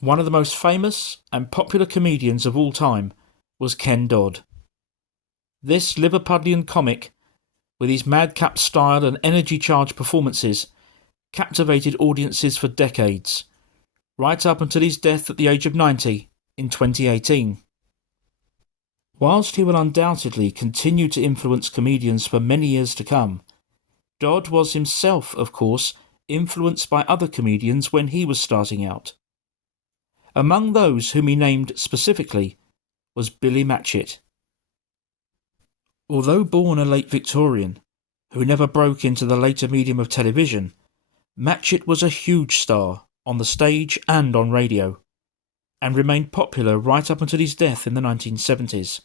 One of the most famous and popular comedians of all time was Ken Dodd. This Liverpudlian comic, with his madcap style and energy-charged performances, captivated audiences for decades, right up until his death at the age of 90 in 2018. Whilst he will undoubtedly continue to influence comedians for many years to come, Dodd was himself, of course, influenced by other comedians when he was starting out. Among those whom he named specifically was Billy Matchett. Although born a late Victorian, who never broke into the later medium of television, Matchett was a huge star on the stage and on radio, and remained popular right up until his death in the 1970s.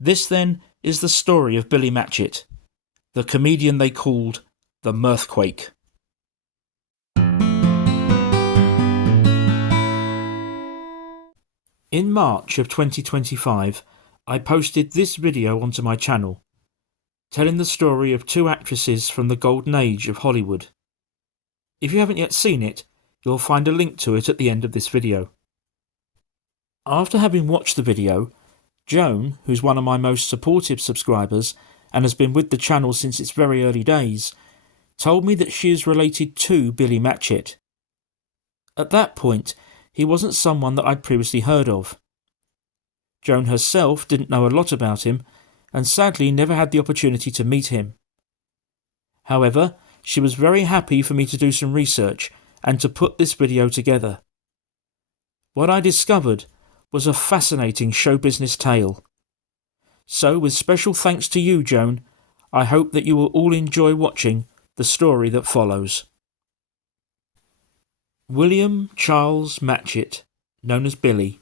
This then is the story of Billy Matchett, the comedian they called the Mirthquake. In March of 2025, I posted this video onto my channel, telling the story of two actresses from the golden age of Hollywood. If you haven't yet seen it, you'll find a link to it at the end of this video. After having watched the video, Joan, who's one of my most supportive subscribers and has been with the channel since its very early days, told me that she is related to Billy Matchett. At that point, he wasn't someone that I'd previously heard of. Joan herself didn't know a lot about him, and sadly never had the opportunity to meet him. However, she was very happy for me to do some research and to put this video together. What I discovered was a fascinating show business tale. So, with special thanks to you, Joan, I hope that you will all enjoy watching the story that follows. William Charles Matchett, known as Billy,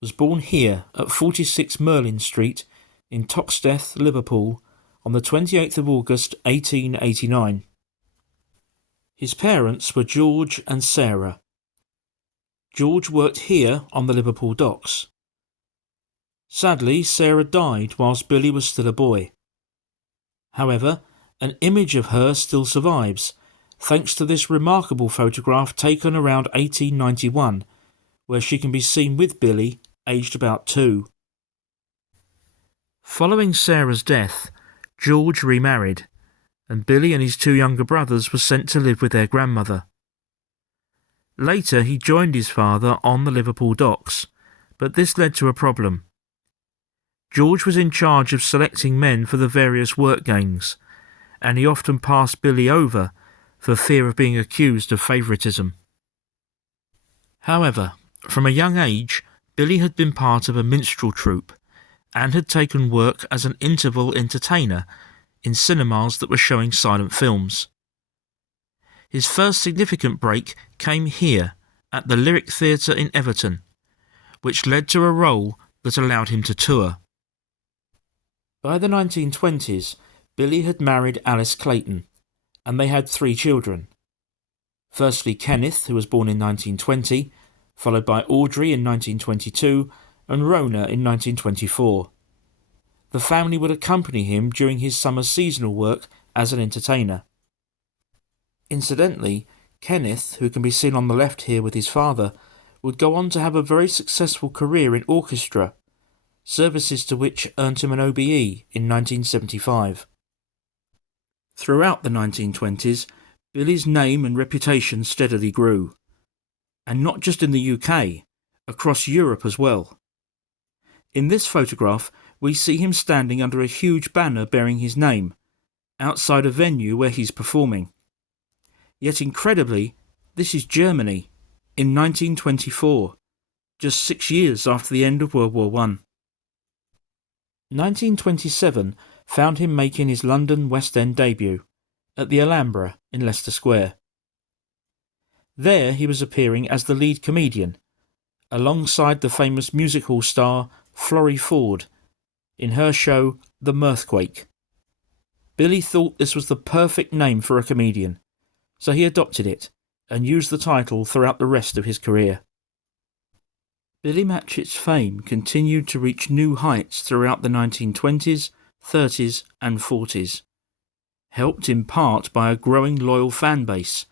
was born here at 46 Merlin Street in Toxteth, Liverpool, on the 28th of August 1889. His parents were George and Sarah. George worked here on the Liverpool docks. Sadly, Sarah died whilst Billy was still a boy. However, an image of her still survives, thanks to this remarkable photograph taken around 1891, where she can be seen with Billy, aged about 2. Following Sarah's death, George remarried, and Billy and his 2 younger brothers were sent to live with their grandmother. Later he joined his father on the Liverpool docks, but this led to a problem. George was in charge of selecting men for the various work gangs, and he often passed Billy over for fear of being accused of favouritism. However, from a young age, Billy had been part of a minstrel troupe and had taken work as an interval entertainer in cinemas that were showing silent films. His first significant break came here at the Lyric Theatre in Everton, which led to a role that allowed him to tour. By the 1920s, Billy had married Alice Clayton, and they had 3 children. Firstly Kenneth, who was born in 1920, followed by Audrey in 1922 and Rona in 1924. The family would accompany him during his summer seasonal work as an entertainer. Incidentally, Kenneth, who can be seen on the left here with his father, would go on to have a very successful career in orchestra, services to which earned him an OBE in 1975. Throughout the 1920s, Billy's name and reputation steadily grew, and not just in the UK, across Europe as well. In this photograph, we see him standing under a huge banner bearing his name, outside a venue where he's performing. Yet incredibly, this is Germany, in 1924, just 6 years after the end of World War I. 1927 found him making his London West End debut, at the Alhambra in Leicester Square. There he was appearing as the lead comedian, alongside the famous music hall star Florrie Ford, in her show The Mirthquake. Billy thought this was the perfect name for a comedian, so he adopted it and used the title throughout the rest of his career. Billy Matchett's fame continued to reach new heights throughout the 1920s, 30s and 40s, helped in part by a growing loyal fan base,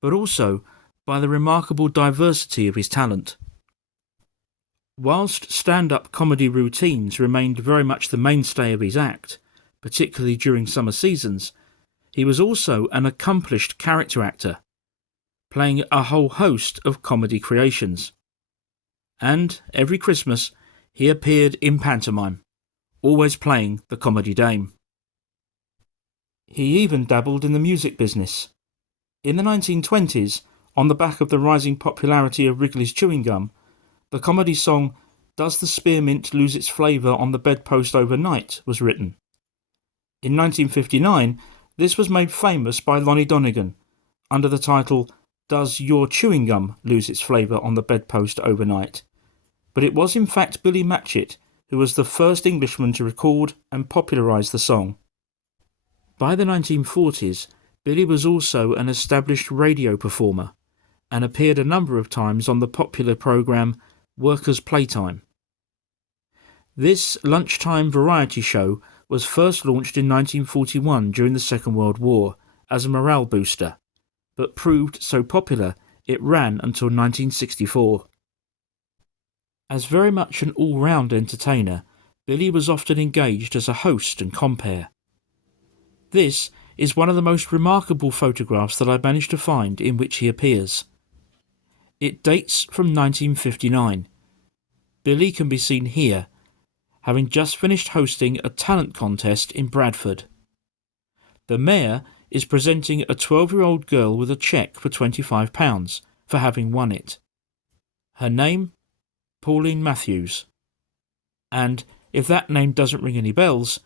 but also by the remarkable diversity of his talent. Whilst stand-up comedy routines remained very much the mainstay of his act, particularly during summer seasons, he was also an accomplished character actor, playing a whole host of comedy creations. And every Christmas he appeared in pantomime, always playing the comedy dame. He even dabbled in the music business. In the 1920s, on the back of the rising popularity of Wrigley's chewing gum, the comedy song "Does the Spearmint Lose Its Flavour on the Bedpost Overnight" was written. In 1959, this was made famous by Lonnie Donegan under the title "Does Your Chewing Gum Lose Its Flavour on the Bedpost Overnight?" But it was in fact Billy Matchett who was the first Englishman to record and popularise the song. By the 1940s, Billy was also an established radio performer and appeared a number of times on the popular programme Workers' Playtime. This lunchtime variety show was first launched in 1941 during the Second World War as a morale booster, but proved so popular it ran until 1964. As very much an all-round entertainer, Billy was often engaged as a host and compere. This is one of the most remarkable photographs that I managed to find in which he appears. It dates from 1959. Billy can be seen here, having just finished hosting a talent contest in Bradford. The mayor is presenting a 12-year-old girl with a cheque for £25 for having won it. Her name? Pauline Matthews. And if that name doesn't ring any bells,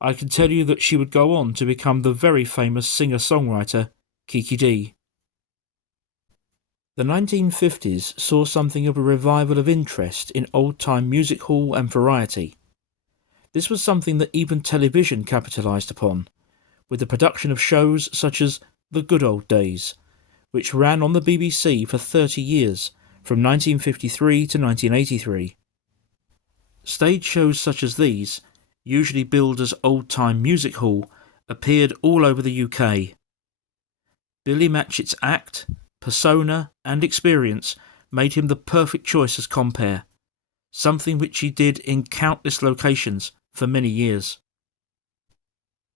I can tell you that she would go on to become the very famous singer-songwriter Kiki Dee. The 1950s saw something of a revival of interest in old-time music hall and variety. This was something that even television capitalised upon, with the production of shows such as The Good Old Days, which ran on the BBC for 30 years, from 1953 to 1983. Stage shows such as these, usually billed as old-time music hall, appeared all over the UK. Billy Matchett's act, persona and experience made him the perfect choice as compere, something which he did in countless locations for many years.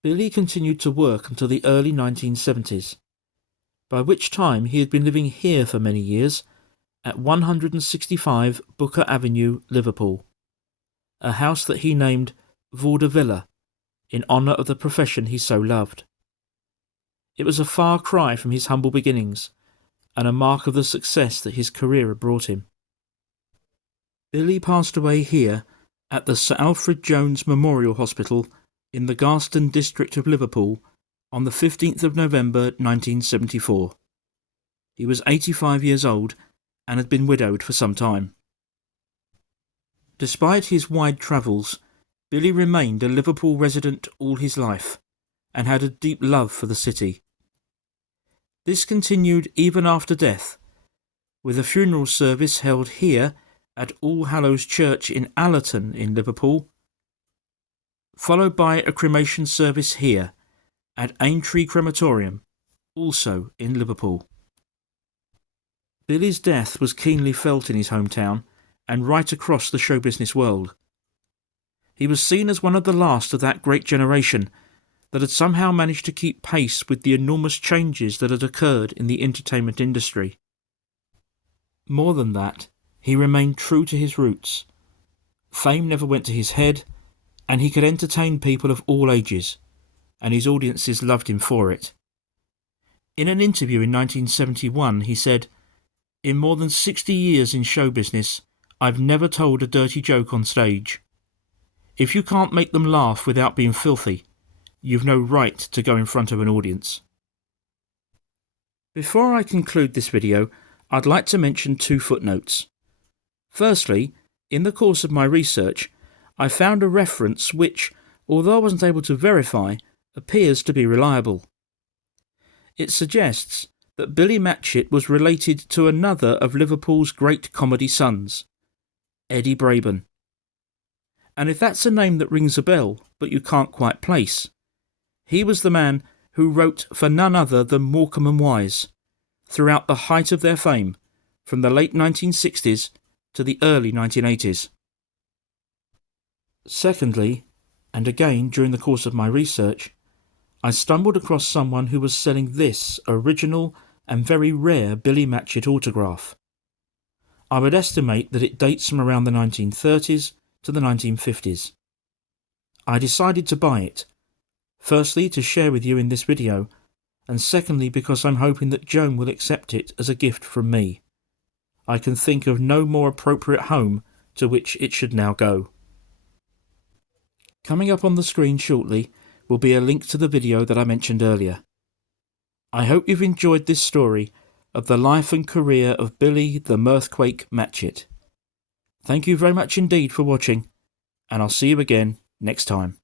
Billy continued to work until the early 1970s, by which time he had been living here for many years at 165 Booker Avenue, Liverpool, a house that he named Vaudevilla in honour of the profession he so loved. It was a far cry from his humble beginnings, and a mark of the success that his career had brought him. Billy passed away here at the Sir Alfred Jones Memorial Hospital in the Garston district of Liverpool on the 15th of November 1974. He was 85 years old and had been widowed for some time. Despite his wide travels, Billy remained a Liverpool resident all his life and had a deep love for the city. This continued even after death, with a funeral service held here at All Hallows Church in Allerton in Liverpool, followed by a cremation service here at Aintree Crematorium, also in Liverpool. Billy's death was keenly felt in his hometown and right across the show business world. He was seen as one of the last of that great generation that had somehow managed to keep pace with the enormous changes that had occurred in the entertainment industry. More than that, he remained true to his roots. Fame never went to his head, and he could entertain people of all ages, and his audiences loved him for it. In an interview in 1971, he said, "In more than 60 years in show business, I've never told a dirty joke on stage. If you can't make them laugh without being filthy, you've no right to go in front of an audience." Before I conclude this video, I'd like to mention two footnotes. Firstly, in the course of my research, I found a reference which, although I wasn't able to verify, appears to be reliable. It suggests that Billy Matchett was related to another of Liverpool's great comedy sons, Eddie Braben. And if that's a name that rings a bell, but you can't quite place, he was the man who wrote for none other than Morecambe and Wise, throughout the height of their fame, from the late 1960s to the early 1980s. Secondly, and again during the course of my research, I stumbled across someone who was selling this original and very rare Billy Matchett autograph. I would estimate that it dates from around the 1930s to the 1950s. I decided to buy it, firstly to share with you in this video, and secondly because I'm hoping that Joan will accept it as a gift from me. I can think of no more appropriate home to which it should now go. Coming up on the screen shortly will be a link to the video that I mentioned earlier. I hope you've enjoyed this story of the life and career of Billy the Mirthquake Matchett. Thank you very much indeed for watching, and I'll see you again next time.